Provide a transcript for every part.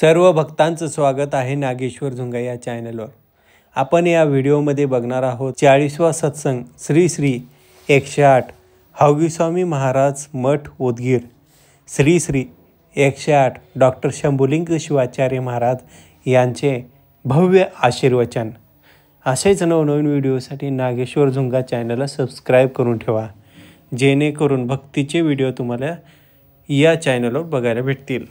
सर्व भक्तांचं स्वागत आहे नागेश्वर झुंगा या चॅनलवर। आपण या व्हिडिओमध्ये बघणार आहोत 40वा सत्संग श्री श्री 108 हौगी स्वामी महाराज मठ उदगीर, श्री श्री 108 डॉक्टर शंभुलिंग शिवाचार्य महाराज यांचे भव्य आशीर्वचन। असेच नवनवीन व्हिडिओसाठी नागेश्वर झुंगा चॅनलला सबस्क्राईब करून ठेवा, जेणेकरून भक्तीचे व्हिडिओ तुम्हाला या चॅनलवर बघायला भेटतील।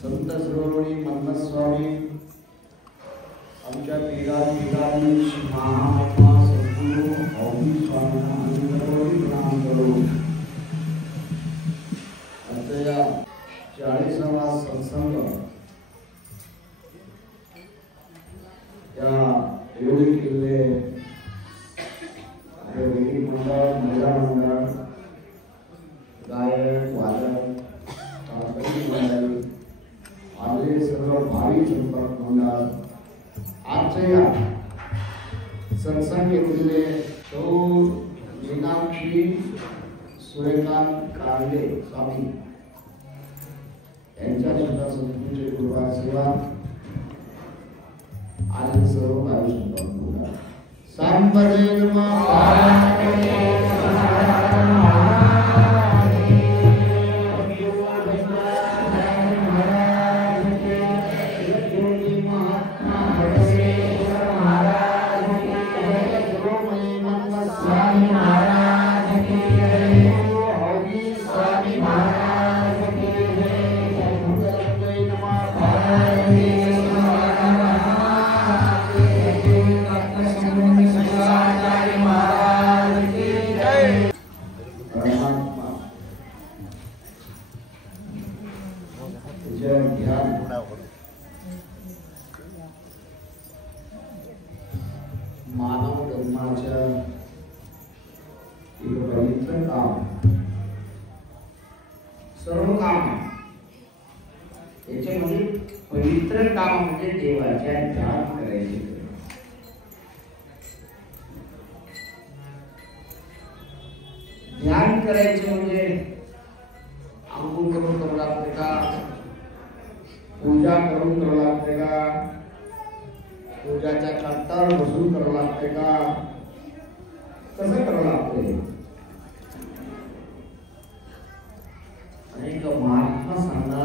संत श्रोमणी मन्नस्वामी आमच्या पीराजी महात्मा सद्गुरू हौगी स्वामींना प्रणाम करू। आजच्या 40वा सत्संग या योगी किल्ले वेदी मंडळ, महिला मंडळ, गायक वादक, तांत्रिक मंडळी, आपले सर्व भावी संपर्क मंडळ आजच्या सत्संग घेतलेले तो मीनाक्षी सूर्यकांत कांदे स्वामी यांच्या सुद्धा सद्गुरूंचे कृपा सेवा आणि सर्व भावी संपर्क मंडळ सांबरे नमः। मानव धर्माच्या एक पवित्र काम, सर्व काम याच्यामध्ये पवित्र काम म्हणजे देवाच्या ध्यान करायचे। ध्यान करायचे म्हणजे अंघोळ करून करावं लागते का, पूजा करून करावं लागते का, पूजाच्या खात्यावर बसून करावं लागते का, कसं करावं लागते? अनेक महात्मा सांगा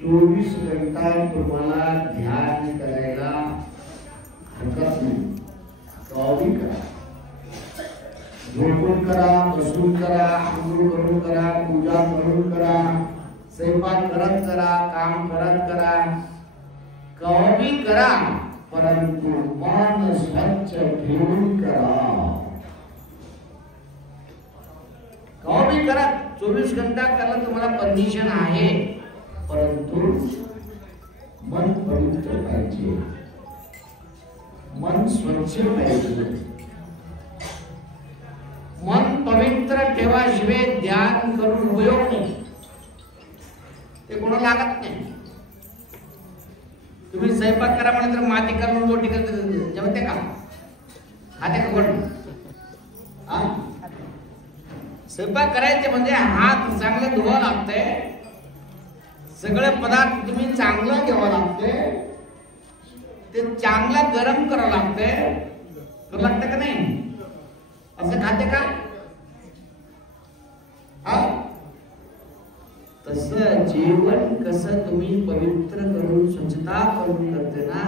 24 घंटा तुम्हाला ध्यान करायला हरकत नाही, कधी करा, झोपून करा, बसून करा, आंघोळ करून करा, पूजा करून करा, स्वयंपाक करत करा, काम करत करा, कधी करा, परंतु मन स्वच्छ ठेवून करा। कधी करा, 24 घंटा करायला तुम्हाला परमिशन आहे, परंतु मन पवित्र पाहिजे, मन स्वच्छ पाहिजे। मन पवित्र ठेवाशिवाय ध्यान करून उपयोग नाही, ते कोणाला लागत नाही। तुम्ही स्वयंपाक करा म्हणजे तर माती करून रोटी करते जमते का? खाते का कोण? स्वयंपाक करायचे म्हणजे हात चांगले धुवा लागते, सगळे पदार्थ तुम्ही चांगलं घ्यावं लागते, ते चांगलं गरम करावं लागते, करावं लागतं का नाही? असं खाते का? तसं जीवन कसं तुम्ही पवित्र करून स्वच्छता करून करते ना,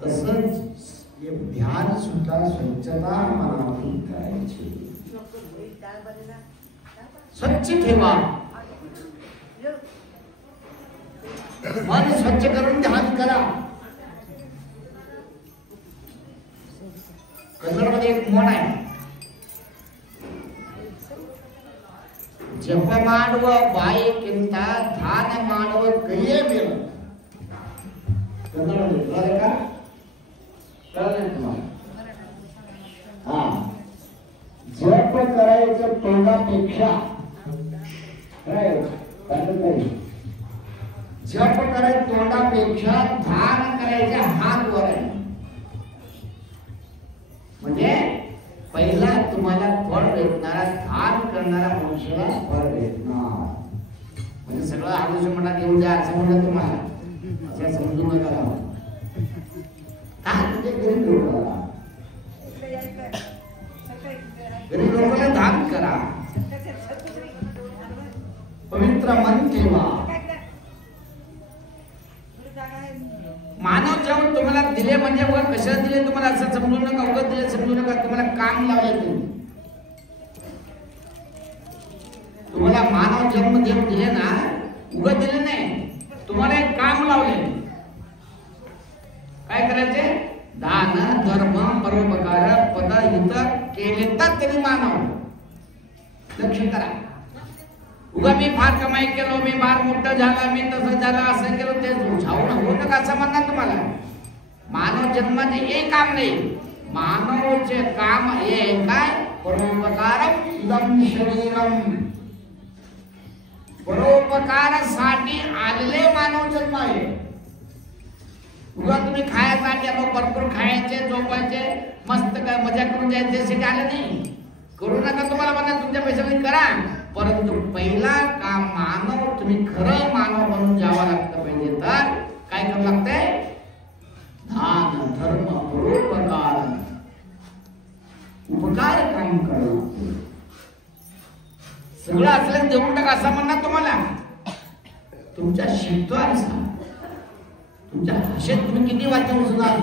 तसंच हे ध्यान सुद्धा स्वच्छता मनातून करायची. स्वच्छ ठेवा, मन स्वच्छ करून ध्यान करा. कन्नडमध्ये एक म्हण आहे, ಜಪ ಮಾಡುವ ಬಾಯಿಗಿಂತ ದಾನ ಮಾಡುವ ಕೈಯೇ ಮೇಲು. ಕನ್ನಡದಲ್ಲಿ ಕಲಿಕ हा जप करायचं तोंडापेक्षा काय जप करायचं तोंडापेक्षा ध्यान करायचे हात वर आहे. म्हणजे पहिला तुम्हाला फळ भेटणारा ध्यान करणारा मनुष्याला फळ भेटणार. म्हणजे सगळं आयुष्य म्हणा देऊ द्या असं म्हणलं तुम्हाला, असं समजू नका. गरीब लोकांना दान करा, पवित्र मन ठेवा. मानव जेवण तुम्हाला दिले म्हणजे कशाला दिले तुम्हाला असं समजू नका, उगत दिले समजू नका. तुम्हाला काम लावले, तुम्हाला मानव जन्म देव दिले ना, उगत दिले नाही, तुम्हाला एक काम लावले. काय करायचे? दान धर्म परोपकार पद हित केले तर त्यांनी मानव. लक्ष करा. उगा मी फार कमाई केलो, मी फार मोठं झाला, मी तसं झालं, असं केलं, ते झावून होऊ नका असं म्हणणार तुम्हाला. मानव जन्माचे एक काम नाही, मानवचे काम हे काय? परोपकारम इदं शरीरम. परोपकारासाठी आलेले मानव जन्म आहे. उगा तुम्ही खायसाठी आलो, भरपूर खायचे, झोपायचे, मस्त मजा करून जायचे असे आले नाही. करू नका तुम्हाला म्हणा, तुमच्या पैशाने करा. परंतु पहिला काम मानव, तुम्ही खरं मानव म्हणून जावं लागतं पाहिजे तर काय करावं लागतंय? दान धर्म परोपकार, उपकार काम करावं. सगळं असलं देऊन टाका असं म्हणणार तुम्हाला. तुमच्या शिकवानुसार, तुमच्या भाषेत तुम्ही किती वाक्य उचलणार?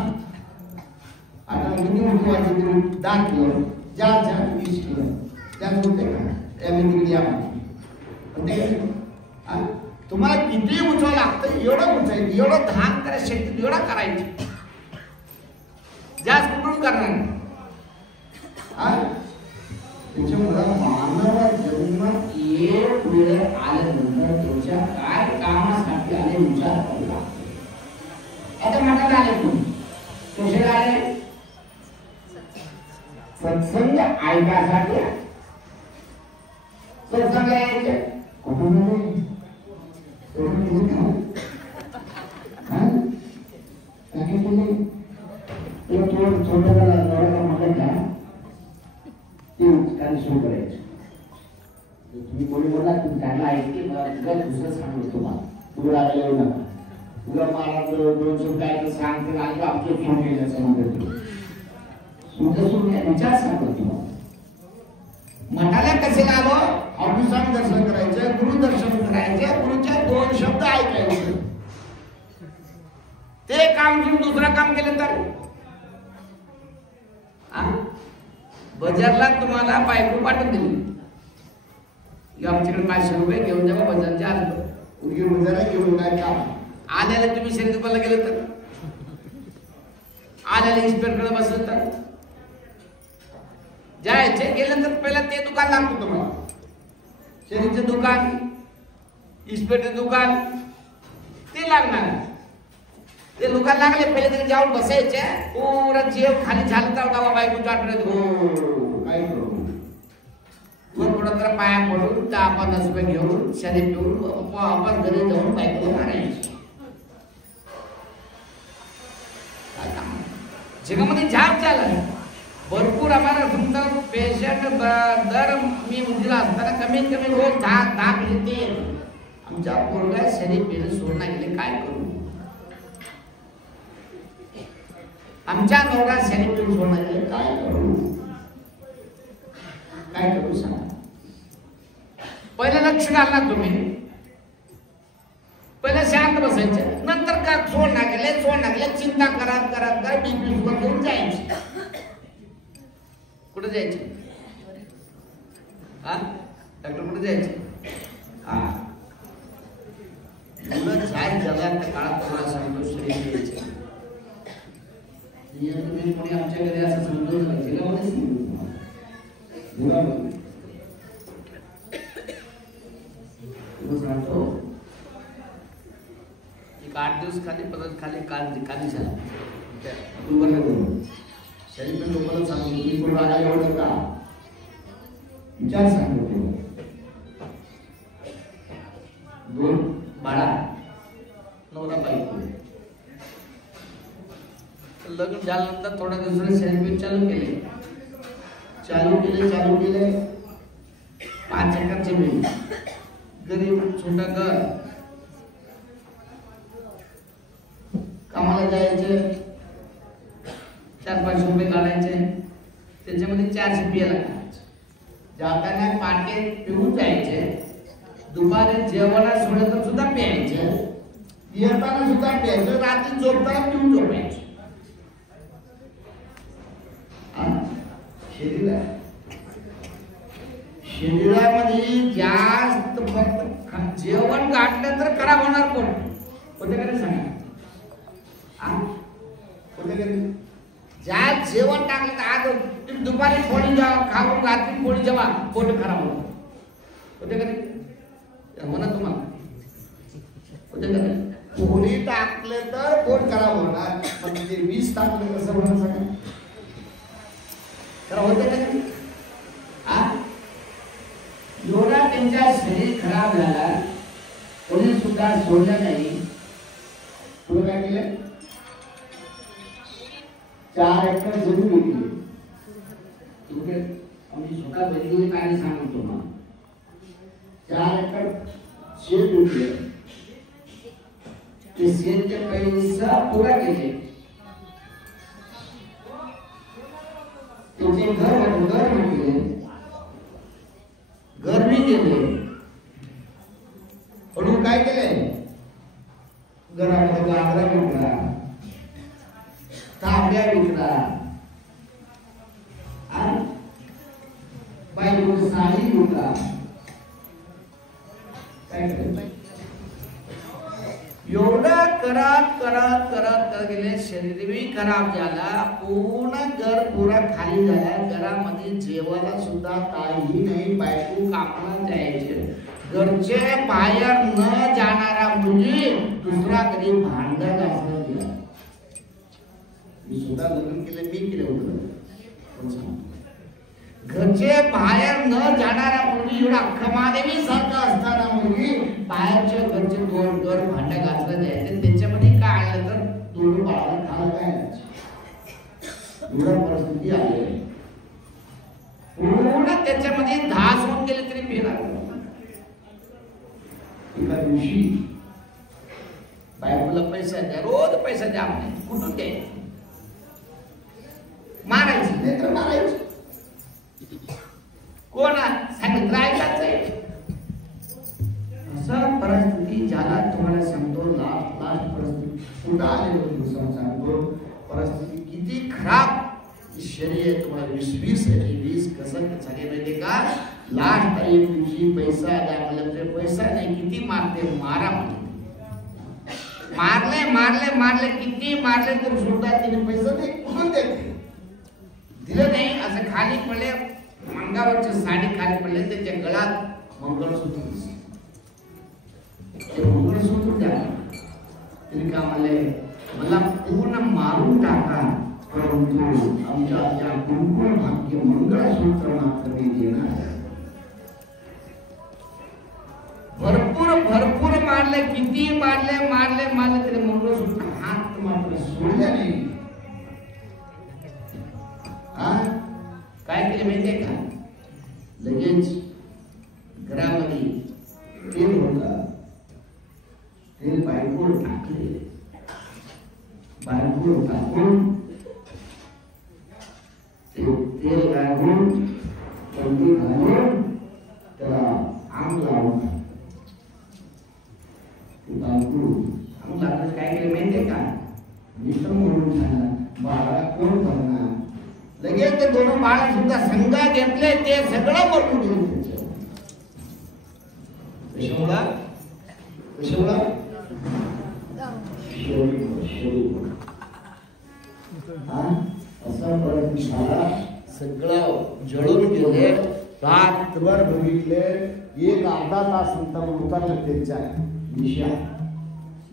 आता किती मोठी वाक्य तुम्ही 10 किलो, 20 किलो त्या होते का? तुम्हाला किती उचवावं लागतं? एवढं उचवायचं, एवढं ध्यान करायचं, शक्ती एवढा करायची. जास्त कुठून करणार? त्याच्यामुळे मानव जन्म एक वेळ आल्यानंतर तुमच्या काय कामासाठी आले विचार करा. आता म्हणायला आले तुम्ही कसे आले? सत्संग ऐकायसाठी. सत्संग यायचे कुठून छोट्या म्हणायचा ते सुरू करायचे. तुम्ही कोणी बोला, तुम्ही त्यांना ऐकते दुसरं सांगतो तुम्हाला. तुला येऊ नका, तुला मला 200 काय सांगते आणि आमचं घेऊन गेल्याचं म्हणतो. विचार सांगतो तुम्हाला. मठाला कसे आलो? स्वामी दर्शन करायचे, गुरु दर्शन करायचे, गुरुचे 2 शब्द ऐकायचे. ते काम करून दुसरं काम केलं तर बजारला तुम्हाला बायको पाठवून दिली, आमच्याकडे 500 रुपये घेऊन जावा बजारच्या आलो. घेऊन काय काम? आल्याला तुम्ही शनी दुकानला गेले तर, आल्याला इन्स्पेक्टरकडे बसलं तर जायचे. गेल्यानंतर पहिला ते दुकान लागतो तुम्हाला. शनीचं दुकान, इन्स्पेक्टर दुकान ते लागणार. ते दुकान लागले, पहिले तरी जाऊन बसायचे. पुरा जेव खाली झालं तर बायकोच्या आठवड्यात हो काय करू, थोडं तर पाया पडून 10-50 रुपये घेऊन शनी पिऊन आपण घरी जाऊन बायको मारायची. जगामध्ये जाम झालं भरपूर. आम्हाला सुंदर पेशंट दर मी उद्याला असताना कमीत कमी रोज 10 मिनिटे आमच्या पोरगा शरीर पेन सोडणार गेले. काय करू? आमच्या नवरा शरीर पेन सोडणार गेले. काय करू? काय करू सांगा? पहिलं लक्ष घालणार तुम्ही. पहिलं शांत बसायचं, नंतर सोड लागले चिंता करत करत बीपी शुगर करून जायची. कुठे जायचे? हा डॉक्टर कुठे जायचे? हा एवढं जाय जगात काळात तुम्हाला सांगतो शरीर द्यायचे. तुम्ही कोणी आमच्या घरी असं समजून सांगतो 8 दिवस खाली परत खाली खाली झाला शरीर पण लोकांना सांगतो तुम्ही कोण राजा एवढं का विचार सांगतो. 2 बाळा नवरा बायको लग्न झाल्यानंतर थोड्या दिवसाने शरीर चालू केले 5 एकर जमीन गरीब छोटा घर कामाला जायचे 4-5 रुपये काढायचे त्याच्यामध्ये 400 पियाला काढायचे. जाताना पाटे पिऊन जायचे. दुपारी जेवणाला सोडलं तर सुद्धा प्यायचे. येताना सुद्धा प्यायचं. रात्री झोपताना पिऊन झोपायचे. शरीरामध्ये जास्त जेवण गाठलं तर खराब होणार कोण होते का सांगा. ज्या जेवण टाकलं तर आज दुपारी पोळी जेव्हा खाऊन रात्री पोळी जेव्हा पोट खराब होत होते का म्हणा तुम्हाला होते का. पोळी टाकलं तर पोट खराब होणार पण ते 20 टाकलं कसं होणार सांगा. खराब होते का. एवढा त्यांच्या शरीर खराब झाला कोणी सुद्धा सोडलं नाही. पुढे काय केलं 4 एकर जमीन घेतली. आम्ही स्वतः बघितली काय सांगतो तुम्हाला. 4 एकर शेत घेतलं. ते शेतचे पैसा पुरा केले. त्याचे घर म्हटले घर मी गेले. म्हणून काय केले घरामध्ये गाजरा विकला तांब्या विकला बायको साडी विकला. काय केलं एवढं करत गेले. शरीरही खराब झाला. पूर्ण घर पुरा खाली झाला. घरामध्ये जेवायला सुद्धा काही नाही. बायको कामाला जायचे. घरचे बाहेर न जाणारा मुली दुसरा कधी भांडण घासला गेला. मी सुद्धा लग्न केलं मी केलं होतं. घरचे बाहेर न जाणारा मुली एवढा खमादेवी सारखा असताना मुली बाहेरच्या घरचे 2 घर भांडा घासला जायचे. त्याच्यामध्ये काय आलं तर 2 बाळाला खायला काय एवढा परिस्थिती आली. पूर्ण त्याच्यामध्ये 10 होऊन गेले तरी पेला. एका दिवशी बायकोला पैसा द्या रोज पैसा द्या म्हणे. कुठून द्यायचं मारायचं नाही तर मारायचं. कोण सांगितलं ऐकायचं आहे. असं परिस्थिती ज्याला तुम्हाला सांगतो लास्ट परिस्थिती कुठं आले होते सांगतो. परिस्थिती किती खराब शरीर तुम्हाला 20 कसं झाले माहिती का. लास्ट एक दिवशी पैसा द्या मला पैसा नाही. किती मारते मारा मारले किती मारले तर सुद्धा तिने पैसा नाही. कुठून देते दिलं नाही. असं खाली पडले मंगावरची साडी खाली पडले त्याच्या गळ्यात मंगळसूत्र द्या. तिने का मला पूर्ण मारून टाका परंतु आमच्या कुंकुम भाग्य मंगळसूत्र मात्र मी देणार. भरपूर मारले. किती मारले तरी मंगळसूत्र हात मात्र सोडले नाही. काय केले माहितीये का. लगेच घरामध्ये तेल होता. तेल बायकोळ टाकले. बायकोळ टाकून तेल घालून चंदी घालून त्याला आंग लावून बायको आंग लागलं. काय केलं संघ घेतले ते सगळं मरून घेऊन सगळं जळून गेले. रात्रभर बघितले, एक अर्धा तास नंतर उतरलं त्यांच्या दिशा.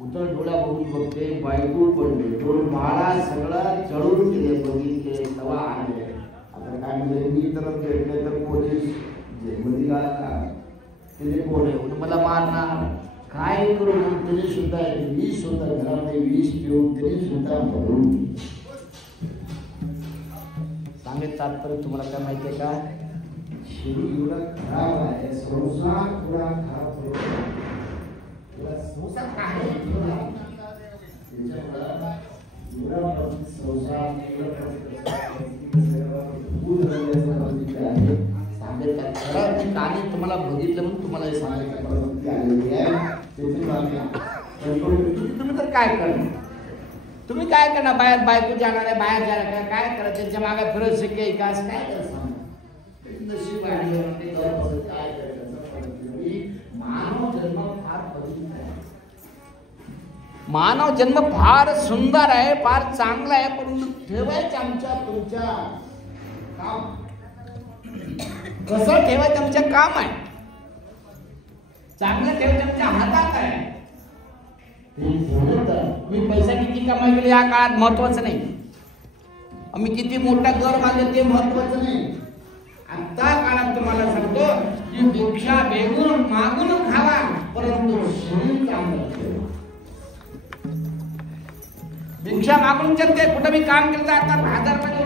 उतर डोळ्या बघून बघते, बायको पडले, डोळ माळा सगळं जळून गेले. बघितले तवा आले. आता काय म्हणजे मी तर भेटले तर पोलीस तिने कोण मला मारणार, काय करू. तरी सुद्धा मी सुद्धा घरामध्ये विष पिऊन तरी सुद्धा भरून सांगत तात्पर्य तुम्हाला काय माहितीये का? शरीर एवढा खराब आहे, संसार थोडा खराब संसार काय तुम्हाला बघितलं म्हणून तुम्हाला हे सांगायचं तुम्ही तर काय करणार? तुम्ही काय करणार? बाहेर बायको जाणार आहे, बाहेर जाणार आहे, काय करा? त्यांच्या मागे फिरत शिके का काय करा? नशीब काय मानव जन्म फार पवित्र आहे. मानव जन्म फार सुंदर आहे, फार चांगला आहे, पण ठेवायचं आमच्या तुमच्या काम कसं ठेवायचं आमचं काम आहे. चांगलं ठेवायचं आमच्या हातात आहे. मी पैसा किती कमाई केली या काळात महत्वाचं नाही. आम्ही किती मोठा घर बांधले ते महत्वाचं नाही. आता काळात तुम्हाला सांगतो की भिक्षा बेगून मागून खावा, परंतु शरीर चांगलं ठेवा. भिक्षा मागून चलते कुठं मी काम केलं तर आता बाजारमध्ये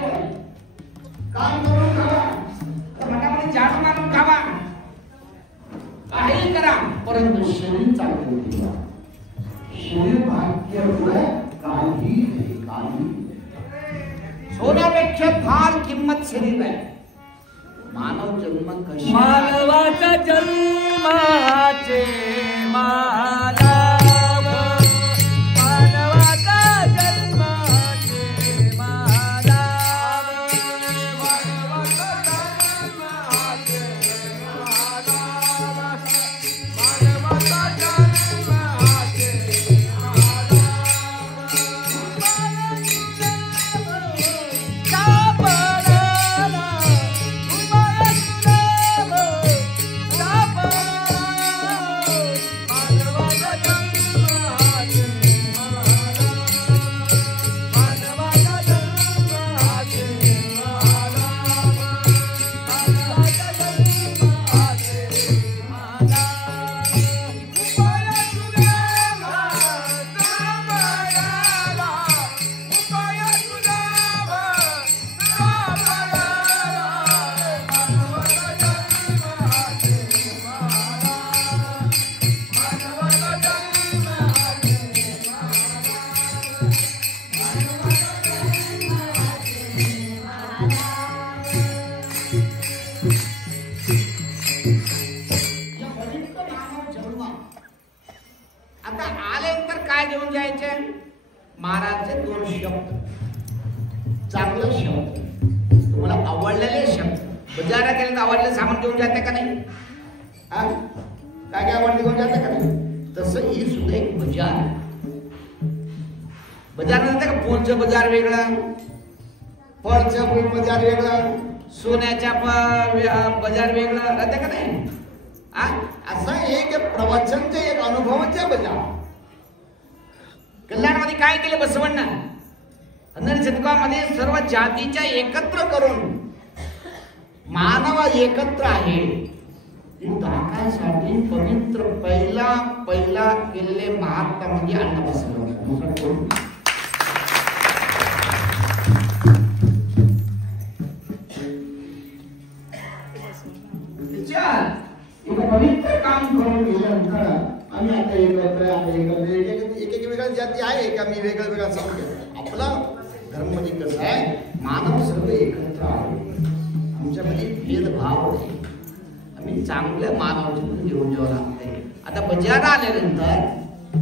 काम करून खावा, मनामध्ये झाडू मारून खावा, काही करा, परंतु शरीर चांगलं ठेवा. शरीर भाग्य काही सोन्यापेक्षा फार किंमत शरीर आहे. मानव जन्म कशी मानवाचा जन्माचे माला महाराजचे दोन शब्द, चांगले शब्द, तुम्हाला आवडलेले शब्द. बाजारात गेले तर आवडलेलं सामान घेऊन जाते का नाही? काय काय आवडले घेऊन जाते का नाही? तसं ही सुद्धा एक बाजार. बाजार नसते का? फुलचं बाजार वेगळं, फळचं बाजार वेगळं, सोन्याच्या बाजार वेगळं राहते का नाही? असं एक प्रवचनचे एक अनुभवाचे बाजार. कल्याणमध्ये काय केले बसवण्णा? हन्नड शतकामध्ये सर्व जातीच्या एकत्र करून मानव एकत्र आहे दाखवायसाठी पवित्र पहिला केलेले महात्मा म्हणजे अण्णा बसवण्णा. पवित्र काम करून गेल्यानंतर आम्ही आता एक वेगळ्या जाती आहे का? मी वेगळं सांगतो. आपला धर्म म्हणजे कसं आहे, मानव सर्व एकत्र आहे, आमच्यामध्ये भेदभाव नाही. आम्ही चांगल्या मानवाचे घेऊन जेव्हा लागते. आता बाजार आल्यानंतर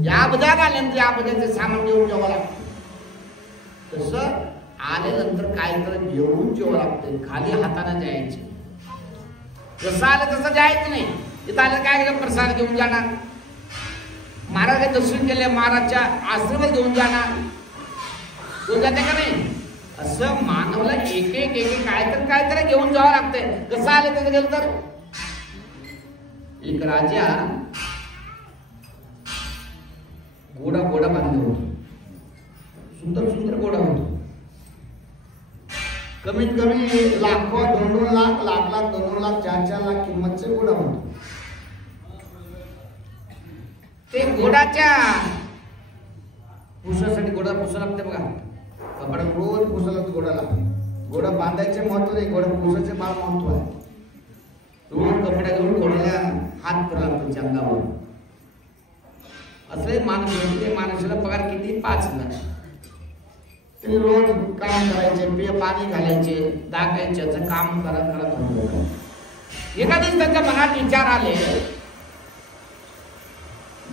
या बाजाराचं सामान घेऊन जेव्हा लागतं, तसं आल्यानंतर काय तर घेऊन जेवावं लागतं, खाली हाताने जायचे. जसं आलं तसं जायचं नाही. इथं आलं काय केलं, प्रसाद घेऊन जाणार, महाराज दर्शन केले, महाराजच्या आश्रमात घेऊन जाणार, घेऊन जाते का नाही? असं मानवला एक एक काय तर घेऊन जावं लागतंय. कसं आलं तसं गेलं तर. एक राजा घोडा बांधले होतो, सुंदर घोडा होतो. कमीत कमी लाखो 2 लाख, लाख 2 लाख, 4 लाख किंमतचे घोडा होतो. ते घोडाच्या पुसासाठी घोडा पुसा लागते बघा, कपडा रोज पुसायला घोडाला. घोडा बांधायचे महत्व नाही, घोडा पुसायचे फार महत्व आहे. रोज कपडा घेऊन घोड्याला हात करावा लागतो अंगावर. असले माणूस म्हणजे माणसाला पगार किती? 5,000. ते रोज काम करायचे, पाणी घालायचे, दाखायचे, काम करत होते. एका दिवशी त्यांच्या मनात विचार आले,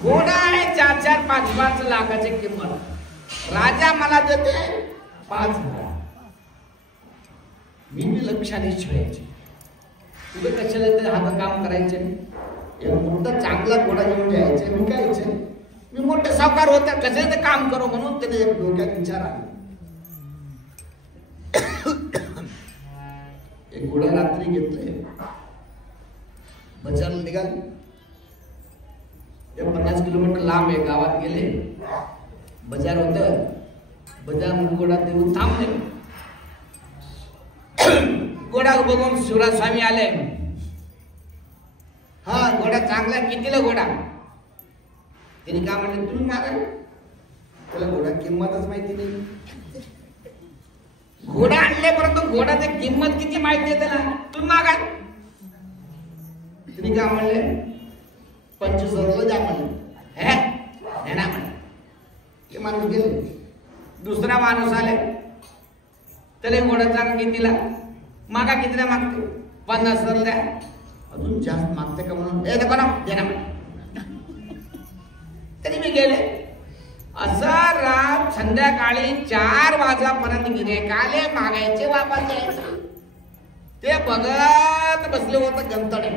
घोडा आहे 4-4, 5-5 लाखाची किंमत, राजा मला देते 5,000. मी लक्षाने ठेवायचे, तुझं कशाला ते हात काम करायचे. एक मोठा चांगला घोडा घेऊन जायचे, विकायचे. मी मोठे सावकार होता, कसे ते काम करू म्हणून त्याने एक डोक्यात विचार आला. एक घोडा रात्री घेतले, बाजारला निघाले. 50 किलोमीटर लांब आहे, गावात गेले. बाजार होत, बाजार घोडा देऊन थांबले. घोडा बघून शिवराज स्वामी आले. हा घोडा चांगला, कितीला घोडा? त्यांनी काय म्हणले, तुम्ही मागा. त्याला घोडा किंमतच माहिती नाही. घोडा आणले परंतु घोडाची किंमत किती माहिती आहे त्याला, तुम्ही मागा. तुम्ही काय म्हणले, 25,000 द्या म्हणले. हे देणार म्हणले. ते माणूस गेले. दुसरा माणूस आले, त्याला घोडाचा कितीला मागा, कितीला मागते? 50,000 द्या. अजून जास्त मागते का म्हणून, हे देखो ना देणार. तरी मी गेले. असा रात संध्याकाळी 4 वाजेपर्यंत गिऱ्हाईकाले मागायचे, वापस जायचे. ते बघत बसले होते गंतडे.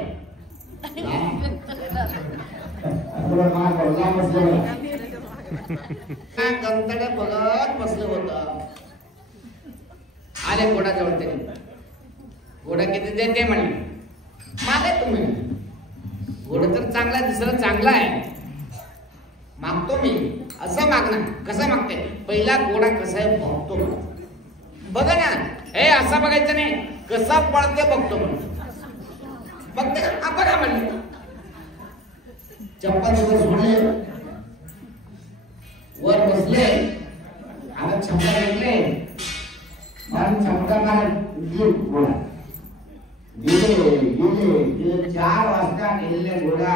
गंतडे बघत बसले होत. आले घोडाजवळ. ते घोडा किती देते म्हणले, मागे तुम्ही. घोडा तर चांगला, दिसणं चांगला आहे, मागतो मी. असं मागणार, कसं मागते? पहिला घोडा कसा आहे बघतो, बघा ना. हे असं बघायचं नाही, कसा पळते बघतो म्हणतो. बघते का बघा म्हणले. चप्पल सोडले, वर बसले, आता छपडा घेतले, छपडा घोडा गेले. 4 वाजता गेलेले घोडा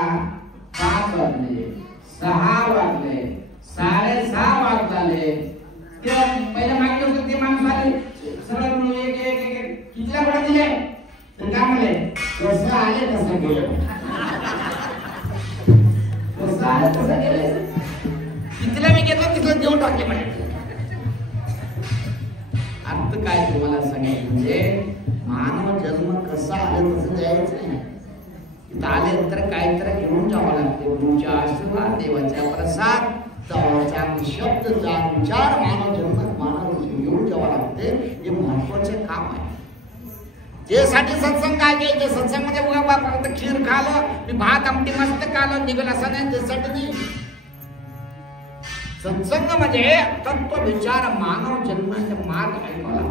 5 वाजले, 6 वाजले, 6:30 वाजले. ते पहिला मागे होतं ते माणूस आले, सरळ म्हणून एक कितीला घोडा दिले? तर काय म्हणले, कसं आले तसं गेलं. कसं आलं तसं गेलं. कितीला मी घेतलं तिथलं देऊन टाकले म्हणजे. अर्थ काय तुम्हाला सांगायचं म्हणजे, मानव जन्म कसा आले तसं द्यायचं नाही. इथं आले तर काय तर घेऊन जावं लागते. गुरुच्या आशीर्वाद, देवाचा प्रसाद, जवळचा शब्द, विचार, मानव घेऊन जावं लागते. हे महत्वाचे काम आहे. त्यासाठी सत्संग आहे. ते सत्संग म्हणजे उगा फक्त खीर खालं, मी भात आमटी मस्त खालं निघेल असं नाही. त्यासाठी नाही. सत्संग म्हणजे तत्व विचार, मानव जन्माचे मार्ग ऐकावा.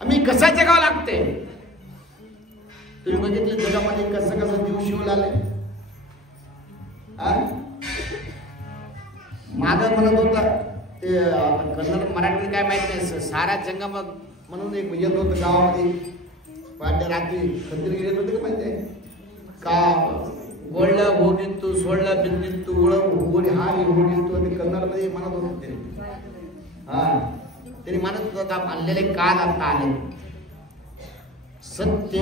आम्ही कसा जगावं लागते. तुम्ही बघितले जगामध्ये कसं कसं दिवस शिवल आले. माग म्हणत होता ते कन्नड मराठी काय माहित नाही, सारा जंगम म्हणून एक येत होतं गावामध्ये. पांढ्या रात्री खंदीर गेले होते का माहिती आहे का? गोळलं होगिंतू, सोडलं बिंदिंतू, उळ होडी हारी होगिंतू. आणि कन्नडमध्ये म्हणत होत ते. त्यांनी म्हणत होता आणलेले काल आता आले. सत्य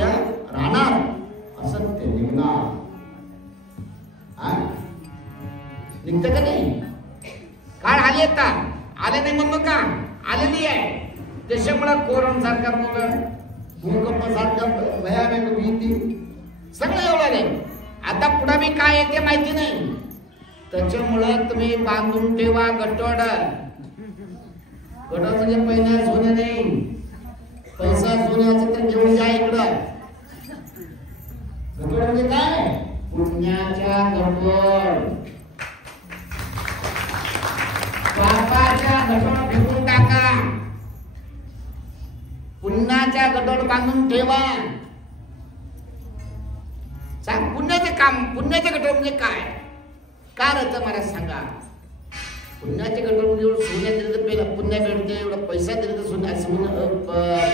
राहणार, असत्य निघणार. निघतं का नाही? काळ आले का आले नाही म्हणतो का आलेली आहे. त्याच्यामुळे कोरोना सारखा भूकंप सारखा भयानक भीती सगळं एवढं नाही. आता पुढे मी काय येते माहिती नाही. त्याच्यामुळं तुम्ही बांधून ठेवा गटोड. गटोड म्हणजे पहिल्या सोने नाही, पैसा सोन्याचं तर घेऊन जा इकडं. गटोड म्हणजे काय पुण्याच्या गटोड. पापाच्या गटोड फेकून टाका, पुण्याच्या गटोड बांधून ठेवा. सांग पुण्याचे काम. पुण्याचे गटोड म्हणजे काय काय राहतं मला सांगा. पुण्याचे गटोड म्हणजे एवढं सोन्या दिलं तर पहिला पुण्य मिळते, एवढा पैसा दिला तर सोन्या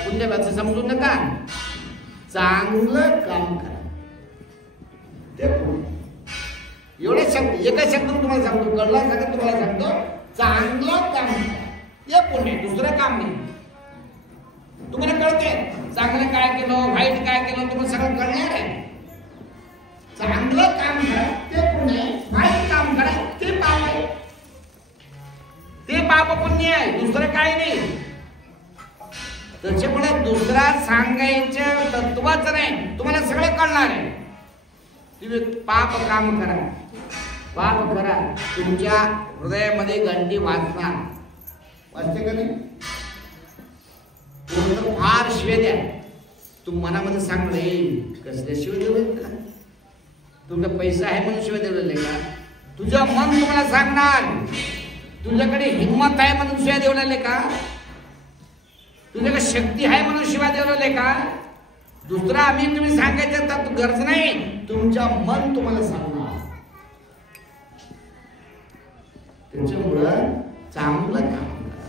पुण्य व्याचं समजू नका. चांगलं काम करा ते एवढे शब्द एका शब्द तुम्हाला सांगतो. कळला सांगा तुम्हाला सांगतो. चांगलं काम करा हे पुण्य, दुसरं काम नाही. तुम्हाला कळते चांगलं काय केलं वाईट काय केलं तुम्हाला सगळं कळणार आहे. चांगलं काम करा ते पुण्य, वाईट काम करा ते पाप आहे. ते पाप पुण्य आहे, दुसरं काय नाही. त्याच्यामुळे दुसरा सांगायचं तत्वच नाही. तुम्हाला सगळं कळणार आहे. तुम्ही पाप काम करा, पाप करा, तुमच्या हृदयामध्ये घंटी वाजणार. वाजते का नाही? फार शिवे द्या. तू मनामध्ये सांग नाही कसल्या शिवे देऊ. तुमचा पैसा आहे म्हणून शिवे देवलेले का? तुझं मन तुम्हाला सांगणार. तुझ्याकडे हिंमत आहे म्हणून शिव्या देवलेले का? तुझ्याकडे शक्ती आहे म्हणून शिव्या देवलेले का? दुसरा आम्ही तुम्ही सांगायचं तर गरज नाही. तुमच्या मन तुम्हाला सांगणार. त्याच्यामुळं चांगलं काम करा.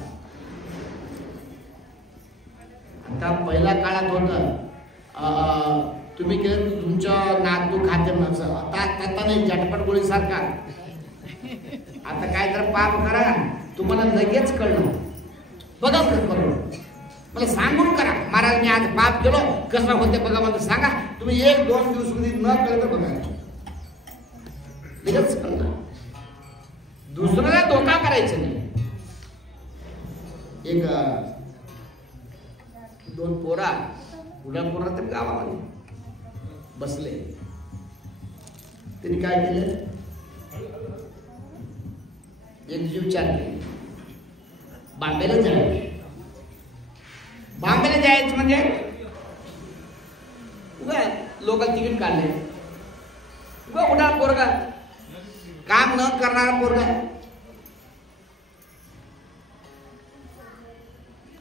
आता पहिल्या काळात होतं तुम्ही केलं तुमच्या नातू खाते नसं. आता नाही झटपट गोळी सारखा. आता काय तर पाप करा तुम्हाला लगेच कळलं. बघा बरोबर मला सांगून करा. महाराज मी आज पाप केलो कसं होते बघा मला सांगा. तुम्ही 1-2 दिवस मध्ये न कळलं तर बघा लगेच कळलं. दुसऱ्याला धोका करायचं नाही. एक 2 पोरा पुढ्या पोरा तर गावामध्ये बसले. त्यांनी काय केलं एक विचार केले बॉम्बेला जायचं. बॉम्बेला जायचं म्हणजे लोकल तिकीट काढले. उडा पोरगा काम न करणारा पोरगा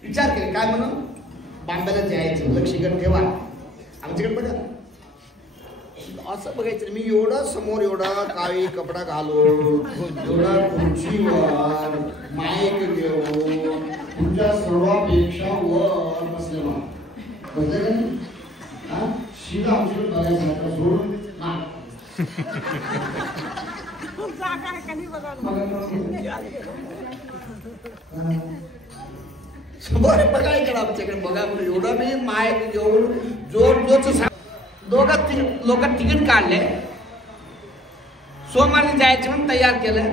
विचार केले काय म्हणून बॉम्बेला जायचं. लक्षगट ठेवा आमच्याकडे बघा असं बघायचं. मी एवढं समोर एवढा काळी कपडा घालून एवढा खुर्चीवर माईक घेऊन तुमच्या सर्वापेक्षा वर बसलेला शिला औषध बघायसारखं सोडून बघायचं आमच्याकडे. बघा एवढा मी माईक घेऊन जोर जोरच लोक तिकीट काढले. सोमवारी जायचे म्हणून तयार केलं.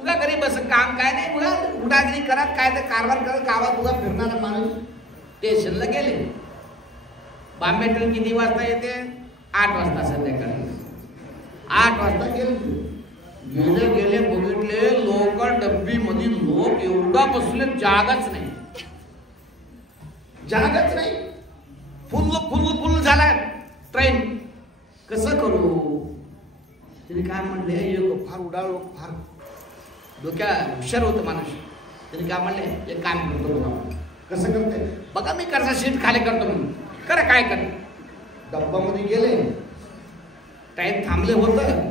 उगा घरी बस काम काय नाही. उगा उडागिरी करत काय तर कारभार करत गावात उगा फिरणारा माणूस स्टेशनला गेले. बॉम्बे ट्रेन किती वाजता येते? 8 वाजता संध्याकाळी. 8 वाजता गेले बघितले लोक डब्बी मध्ये लोक एवढा बसले जागाच नाही. जागाच नाही. फुल झाला ट्रेन. कसं करू? तरी काय म्हणले फार उडाळ फार डोक्या हुशार होतं माणूस. तरी काय म्हणले एक काम करतो बघा. कसं करते बघा मी कर्जा सीट खाली करतो म्हणून. करा काय कर. डब्बामध्ये गेले ट्रेन थांबले होतं.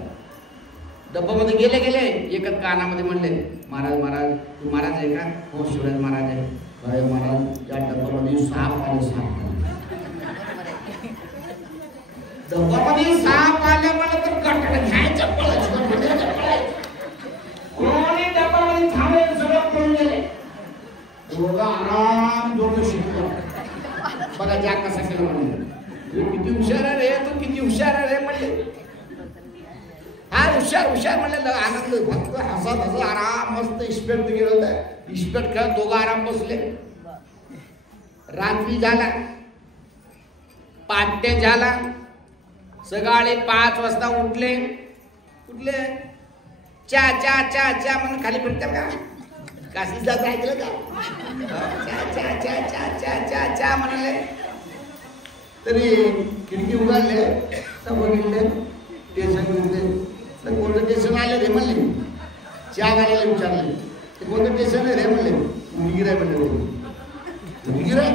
डब्बामध्ये गेले एकच कानामध्ये म्हणले महाराज तू महाराज आहे का? हो शिवराज महाराज आहे. अरे महाराज या डब्बामध्ये साप आले. साप डब्बामध्ये साप आले मला तर कटकट घ्यायचं कोणी डब्बामध्ये थांबले सगळं पळून गेले. दोघं आराम दोघं शिकलो. बघा ज्या कसा केलं म्हणले किती हुशार रे तू किती हुशार रे म्हणले. हा हुशार हुशार म्हणलं आनंद फक्त हसत हसत आराम मस्त इस्पेट गेलं होतं. इस्पेट खेळत दोघं आराम बसले. रात्री झाला, पाट्य झाला, सकाळी 5 वाजता उठले. चा चा चा चा म्हणून खाली पडतात का? काशीच जात ऐकलं का? चा चा चा चा चा चा चा म्हणाले. तरी खिडकी उघडले तर बघितले स्टेशन उघडले. तर कोणतं स्टेशन आले रे म्हणले. चहा गाडीला विचारले ते कोणतं स्टेशन आहे रे म्हणले. उदगीर आहे म्हणले. उदगीर आहे?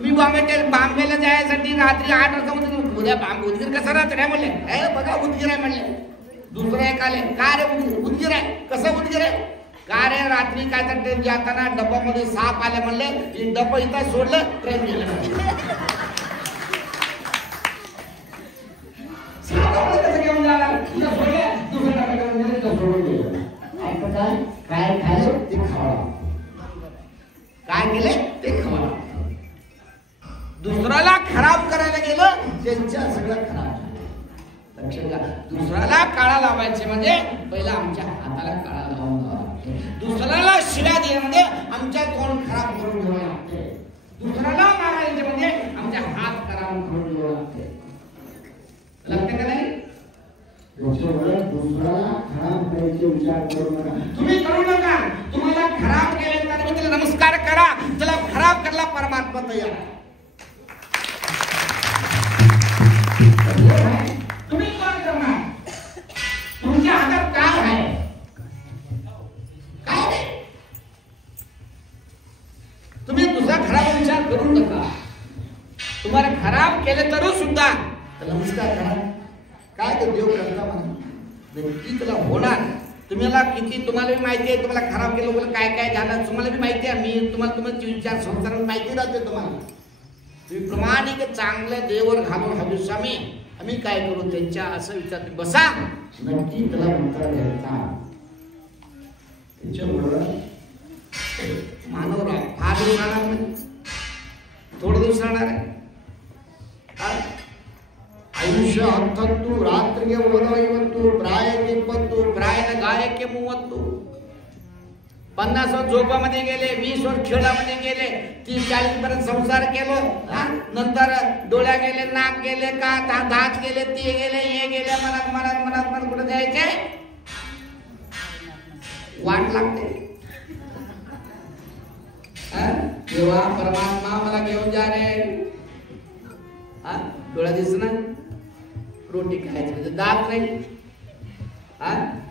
मी बॉम्बेला जायसाठी रात्री 8 वाजता म्हणतो उद्या उदगीर कसं राहतं रे म्हणले. बघा उदगीर आहे म्हणले. दुसरं एक आले का रे उदगीर आहे. कसं उदगीर आहे? का रे रात्री काय तर ट्रेन जाताना डब्यामध्ये साप आले म्हणले. डब्बा इथं सोडलं ट्रेन गेलं. काय खायचं ते खावा. काय केले ते खावा. दुसऱ्याला खराब करायला गेलं त्यांच्या सगळं खराब. लक्षात घ्या. दुसऱ्याला काळा लावायचे म्हणजे पहिला आमच्या हाताला काळा लावून द्यावा. दुसऱ्याला शिव्या देणे म्हणजे आमच्या तोंड खराब करून घ्यावं लागते. दुसऱ्याला मारायचे म्हणजे आमच्या हात खराब करून घ्यावं लागते. लक्षात का नाही? दुसऱ्याला खराब करायचे विचार करू नका. तुम्ही करू नका. तुम्हाला खराब केले तर मी त्याला नमस्कार करा. त्याला खराब करायला परमात्मा तयार आहे. तुम्ही कोण करणार? तुमच्या हातात काय आहे? काय? तुम्ही दुसरा खराब विचार करू नका. तुम्हाला खराब केले तर सुद्धा नमस्कार करा. काय ते देव करता म्हणा नक्की त्याला होणार. तुम्हाला किती तुम्हाला माहिती आहे. तुम्हाला खराब केलं बोला काय काय झालं तुम्हाला बी माहिती आहे. मी तुम्हाला तुमचे विचार संसार माहिती राहते तुम्हाला. तुम्ही प्रामाणिक चांगले देवर घालून हवी स्वामी आम्ही काय करू त्यांच्या असं विचार बसा. नक्की त्याला उत्तर द्यायचा. त्याच्यामुळं मानवराव फार दिवस राहणार नाही. थोडे दिवस राहणार आहे. आयुष्य हತ್ತू रात्रिगे ओरवತ್ತು प्रायके पत्तू प्रायने गायके मुवत्तू. 50 वर्ष झोपामध्ये गेले, 20 वर्ष खेळामध्ये गेले, 30-40 पर्यंत संसार केलो. नंतर डोळ्या गेले, नाक गेले, का दात गेले, ते गेले, हे गेले. मनात मनात मनात मनात कुठे जायचे वाट लागते. देवा परमात्मा मला घेऊन जा रे. डोळा दिसणार रोटी खायची म्हणजे दात नाही.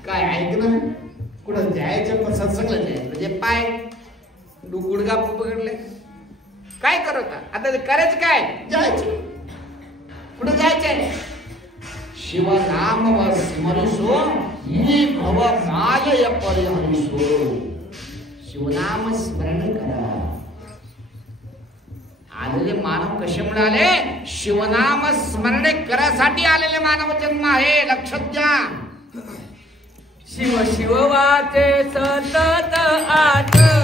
काय ऐक ना कुठं जायचं पण सत्संगला जायचं म्हणजे पाय गुडगा पकडले काय करत आता करायचं काय जायचं कुठं जायचंय. शिवनाम स्मरिसो ही भव मालय परिहरिसो. शिवनाम स्मरण करा. आलेले मानव कसे मिळाले? शिवनाम स्मरण करासाठी आलेले मानव जन्म आहे. लक्षात घ्या. शिव शिव वाचे सतत आठवा.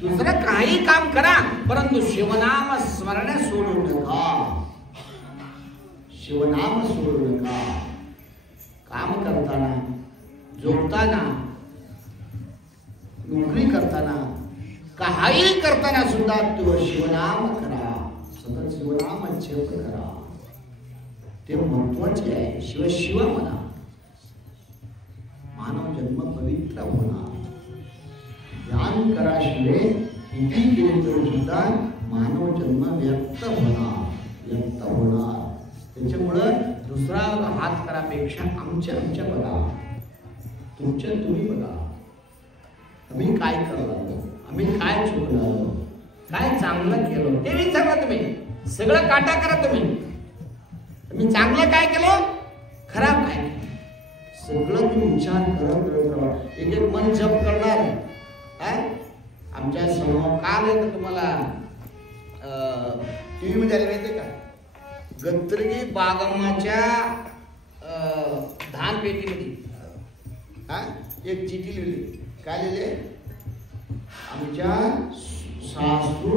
दुसरं काही काम करा परंतु शिवनाम स्मरण सोडू नका. शिवनाम सोडू नका. काम करताना, झोपताना, नोकरी करताना, काही करताना सुद्धा तो शिवनाम करा, सतत शिवनाम जप करा, ते महत्वाचे आहे. शिव शिव म्हणा, मानव जन्म पवित्र होणार. ध्यान करा शिवे किती केले तरी सुद्धा मानव जन्म व्यक्त होणार. त्याच्यामुळं दुसरा हात करापेक्षा आमच्या बघा, तुमच्या तुम्ही बघा. आम्ही काय करलो, आम्ही काय चुकलो, काय चांगलं केलं ते विचारा तुम्ही. सगळं काटा करा तुम्ही. मी चांगलं काय केलं, खराब काय केलं, सगळं तुम्ही विचार करत एक मन जप करणार. आमच्या समोर काल येतं तुम्हाला टीव्ही मध्ये आले माहिती का, गंतरगी बागमाच्या धान पेटीमध्ये एक चिठी लिहिली. काय लिहिले, आमच्या सासू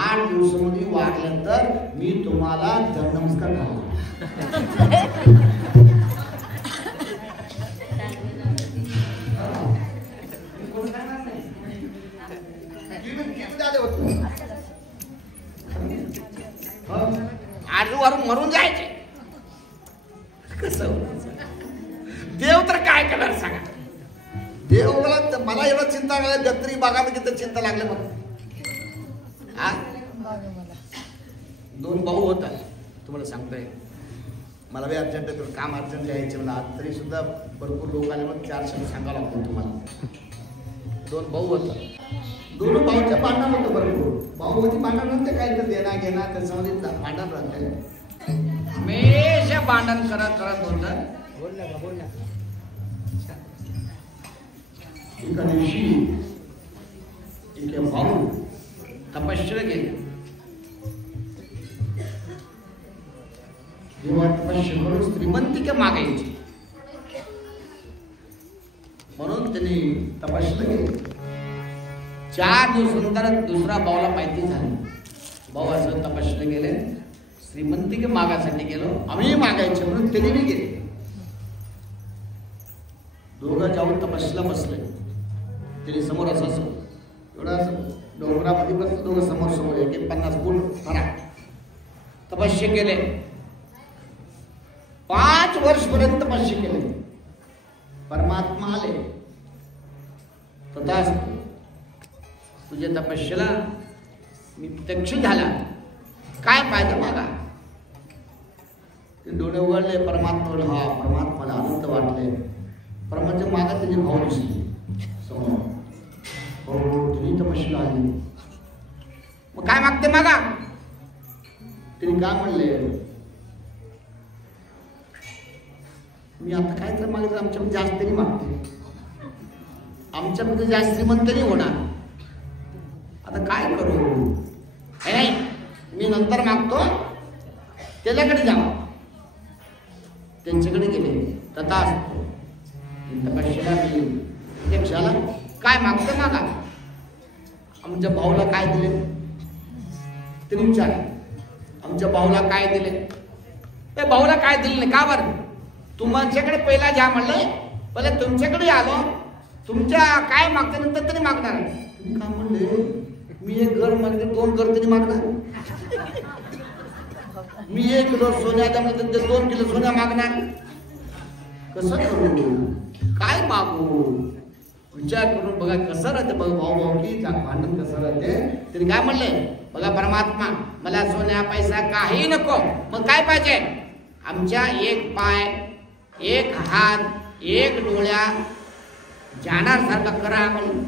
8 दिवसामध्ये वारल्यानंतर मी तुम्हाला नमस्कार घालतो. आजूबाजू मरून जायचे. कसं देव तर काय करणार सांगा. देव मला एवढं चिंता लागली, गत्री बागामध्ये किती चिंता लागली मला. 2 भाऊ होता, तुम्हाला सांगतोय. मला बी अर्जंट काम अर्जंट यायचे मला आज, तरी सुद्धा भरपूर लोक आले. मग 4 शब्द सांगावं लागतो तुम्हाला. 2 भाऊ होता, 2 भाऊच्या भांडण होतं भरपूर. भाऊमध्ये भांडण नव्हते, काय तर देणं घेणं त्याच्यामध्ये भांडण राहते. हमेशा भांडण करत होत. एका दिवशी एक भाऊ तपश्चर्या केली. जेव्हा तपश्चर्या करून श्रीमंतिका मागायची म्हणून त्यांनी तपश्चर्या केली. 4 दिवसानंतर दुसरा भाऊला माहिती झाली. भाऊ असं तपश्चर्या केले, श्रीमंतिका मागासाठी गेलो, आम्ही मागायचे म्हणून त्यांनी बी गेले. दोघं जाऊन तपश्चर्याला बसले. त्यांनी समोर असं एवढा डोंगरामध्ये बसले दोघं समोर, एक 50 फूट फरक तपश्चर्या केले. 5 वर्षपर्यंत तपश्चर्या केले. परमात्मा आले, तथास्तु तुझ्या तपश्चर्याला मी प्रत्यक्ष झाला, काय फायदा मागा. ते डोळे उघडले, परमात्मा. हा परमात्माला आनंद वाटले. परमात्मा मागा त्याचे भाऊ दिसले समोर. हो तुझी तपश्चर्या आली, मग काय मागते मागा. तिने काय म्हणले, मी आता काय तर मागितलं, आमच्यामध्ये जास्त तरी मागते, आमच्यामध्ये जास्त श्रीमंत नाही होणार. आता काय करू, नाही मी नंतर मागतो, त्याच्याकडे जावा. त्यांच्याकडे गेले. तथास्तु तपश्चर्या केली. प्रत्यक्षाला काय मागतं मागा. आमच्या भाऊला काय दिले, त्यांनी विचारलं. आमच्या भाऊला काय दिले, त्या भाऊला काय दिले नाही. का बरं, तुमच्याकडे पहिला ज्या म्हणलं, पहिले तुमच्याकडे आलो, तुमच्या काय मागते नंतर तरी मागणार. तुम्ही काय म्हणले, मी 1 घर मागते, 2 घर तरी मागणार. मी 1 किलो सोन्याचा म्हणजे 2 किलो सोन्या मागणार. कसं करू, काय मागू, विचार करून बघा कसं राहते. बघा भाऊ की भांडण कसं राहते. तरी काय म्हणले, बघा परमात्मा मला सोन्या पैसा काही नको, मग काय पाहिजे, आमच्या 1 पाय 1 हात 1 डोळ्या जाणार सारखा करा. म्हणून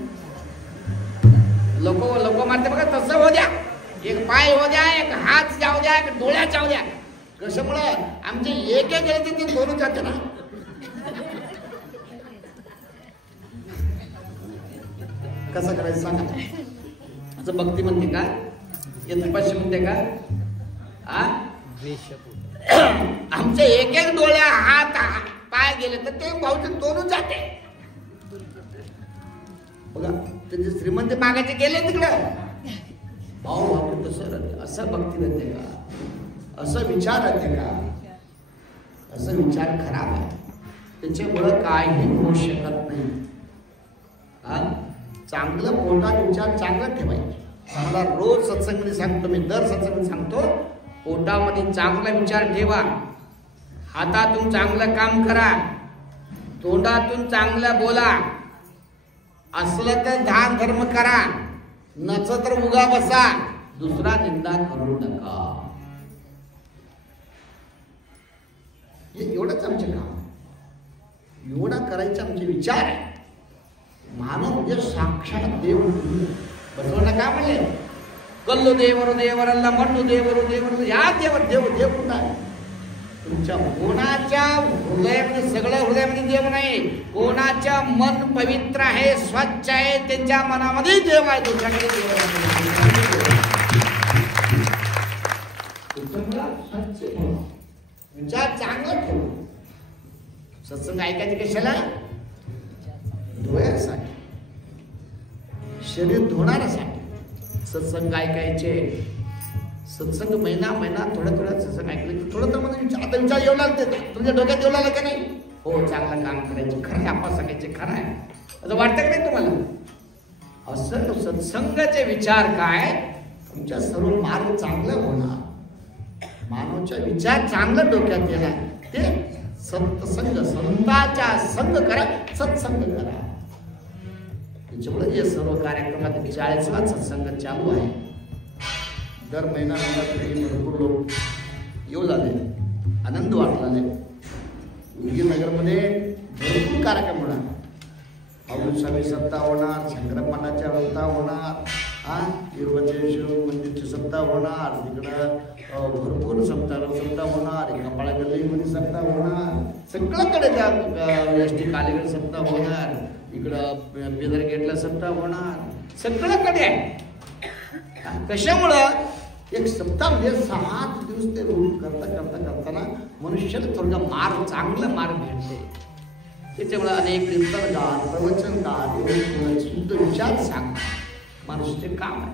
लोक मारते बघा, तसं हो द्या. 1 पाय हो द्या, 1 हात जाऊ द्या, 1 डोळ्या जाऊ द्या. कशामुळं आमचे एक गेले तर ते 2 जाते ना. कसं करायचं सांगा. असं भक्ती म्हणते का, हे तपस्या म्हणते का. आमचे 1 डोळ्या हात पाय गेले तर ते भाऊचे 2 जाते. बघा त्यांचे श्रीमंत मागायचे गेले तिकडं. भाऊ भाऊ तसं राहते. असं भक्ती राहते का, असं विचार राहते का, असं विचार खराब आहे. त्याच्यामुळं काही होऊ शकत नाही. चांगलं पोटात विचार चांगला ठेवायचे. मला रोज सत्संगाने सांगतो, मी दर सत्संगाने सांगतो, पोटामध्ये चांगला विचार ठेवा, हातातून चांगलं काम करा, तोंडातून चांगलं बोला, असलं तर दान धर्म करा, नच तर उगा बसा, दुसरा निंदा करू नका. एवढंच आमचे काम, एवढा करायचे आमचे विचार आहे. मानव म्हणजे साक्षात देव. बसवणं काय म्हणले, कल्लू देवर देवरला म्हणू देवर देवर, या देवर देव देव कुठं आहे तुमच्या? कोणाच्या हृदयामध्ये, सगळं हृदयामध्ये देव नाही, कोणाच्या मन पवित्र आहे, स्वच्छ आहे, त्यांच्या मनामध्ये देव आहे. तुमच्याकडे देव विचार चांगला ठेवू. सत्संग ऐकायचे कशाला? धुयासाठी, शरीर धुणाऱ्यासाठी सत्संग ऐकायचे. सत्संग महिना थोड्या सत्संग ऐकलं की थोडं तर मला आता विचार येऊ लागते. तुमच्या डोक्यात येऊ लागला का नाही? हो, चांगलं काम करायचं, खरं आहे, आपण सांगायचे खरं आहे, असं वाटतं का नाही तुम्हाला? असं सत्संगाचे विचार काय, तुमच्या सर्व मार्ग चांगलं होणार. मानवचा विचार चांगलं डोक्यात येणार. ते सत्संग, संतांचा संग करा, सत्संग करा. त्याच्यामुळे हे सर्व कार्यक्रमात 40वा सत्संग चालू आहे. दर महिना भरपूर लोक येऊ झाले, आनंद वाटला. नगरमध्ये भरपूर कार्यक्रम होणार. अवधूत सप्ताह होणार, शंकरपाठाच्या सप्ताह होणार, वीरभद्रेश्वर मंदिरची सप्ताह होणार, तिकडं भरपूर सप्ताह होणार, कपाळा गल्लीमध्ये सप्ताह होणार, सगळ्याकडे त्या एस टी कालेगड सप्ताह होणार, इकडं बिदर गेटला सप्ताह होणार, सगळ्याकडे आहे. कशामुळं? एक सप्ताह म्हणजे 6 दिवस ते रूप करताना मनुष्याला थोडा मार्ग, चांगला मार्ग भेटते. त्याच्यामुळे अनेक कीर्तनकार, प्रवचनकार, शुद्ध विचार सांग माणूसचे काम आहे.